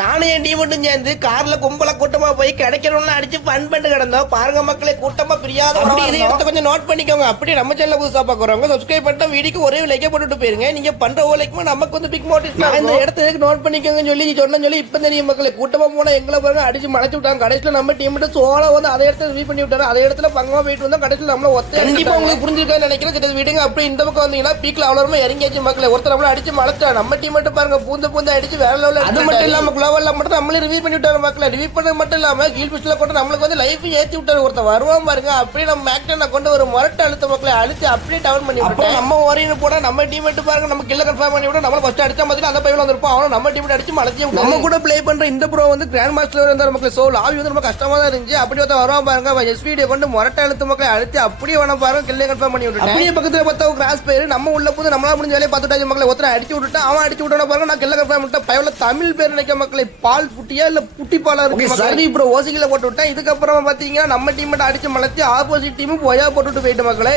நானும் என் டீம் மட்டும் சேர்ந்து கார்ல கும்பல கூட்டமா போய் கிடைக்கிறவங்க அடிச்சு ஃபன் பண்ணி கிடந்தோம். பாருங்க மக்களே, கூட்டமா பிரியாத இதை எடுத்து கொஞ்சம் நோட் பண்ணிக்கோங்க. அப்படியே நம்ம சேனல் புதுசா பாக்குறவங்க சப்ஸ்கிரைப் பண்ணிட்டு வீடியோக்கு ஒரே லைக்கே போட்டுட்டு போயிருங்க. நீங்க பண்ற லைக்குமா நமக்கு வந்து பிக் மோட்டிவ். இந்த இடத்துக்கு நோட் பண்ணிக்கோங்க சொல்லி இப்ப தெரியும் மக்களே. கூட்டமா போனா எங்களை பாருங்க அடிச்சு மலைச்சு விட்டாங்க. கடைசியில நம்ம டீம் மட்டும் சோலா வந்து அதை இடத்துல ரிவ்யூ பண்ணி விட்டாரு. அதே இடத்துல பங்கமா போயிட்டு வந்தோம். கடைசியில நம்மள ஒத்த கண்டிப்பா உங்களுக்கு புரிஞ்சிருக்கான்னு நினைக்கிறேன். சரி விடுங்க. அப்படி இந்த பக்கம் வந்தீங்கன்னா பீக்ல அவ்வளவு இறங்கியாச்சு மக்களே. ஒருத்தர் நம்மள அடிச்சு மலைச்சா நம்ம டீம் மட்டும் பாருங்க பூந்து அடிச்சு வேற லெவலில். அது மட்டும் இல்லாம குளோவல்ல மட்டும் நம்மளே ரிவ்யூ பண்ணி விட்டாரு மக்களே. ரிவ்யூ பண்ணது மட்டும் இல்லாம கீழ் பிஸ்ட்ல கொண்டு நம்மளுக்கு வந்து லைஃப் ஏத்தி விட்டாரு. ஒருத்தர் வருவான் பாருங்க. அப்படியே நம்ம மேக்டனை கொண்டு ஒரு முரட்டை அழுத்த மக்களை அழுத்தி அப்படியே டவுன் பண்ணி விட்டோம். நம்ம ஓரின்னு போனா நம்ம டீம் மட்டும் பாருங்க நம்ம கில்ல கன்ஃபார்ம் பண்ணி விட்டோம். நம்ம ஃபர்ஸ்ட் அடிச்சா மாதிரி அந்த பையன் வந்திருப்போம். அவனும் நம்ம டீம் அடிச்சு மலைச்சி நம்ம கூட ப்ளே பண்ற இந்த ப்ரோ வந்து கிராண்ட் மாஸ்டர் இருந்தார் மக்களே. சோ லாபி வந்து ரொம்ப கஷ்டமா தான் இருந்துச்சு. அப்படி ஒருத்தர் வருவான் பாருங்க. எஸ்பிடியை கொண்டு முரட்டை அழுத்த மக்களை அழுத்தி அப்படியே வேணா பாருங்க கில்ல கன்ஃபார்ம் பண்ணி விட்டோம். அப்படியே பக்கத்துல பார்த்தா கிராஸ் பேரு நம்ம உள்ள போது நம்மளால முடிஞ்ச வேலையை பார்த்துட்டாச்சு மக்களை. ஒருத்தர் அடிச்சு விட்டுட்டா அவன் அடிச்சு விட்டான பாருங்க. நான் கில்ல கன்ஃபார்ம் பண்ணிட்டேன். பயவுல தமிழ் பேர் நினைக்க மக்களை. பால் புட்டியா இல்ல புட்டி பாலா இருக்கு சரி ப்ரோ. ஓசிகளை போட்டு விட்டேன். இதுக்கப்புறம் பாத்தீங்கன்னா நம்ம டீம் மட்டும் அடிச்சு மலைச்சு ஆப்போசிட் டீமும் போயா போட்டுட்டு போயிட்டு மக்களே.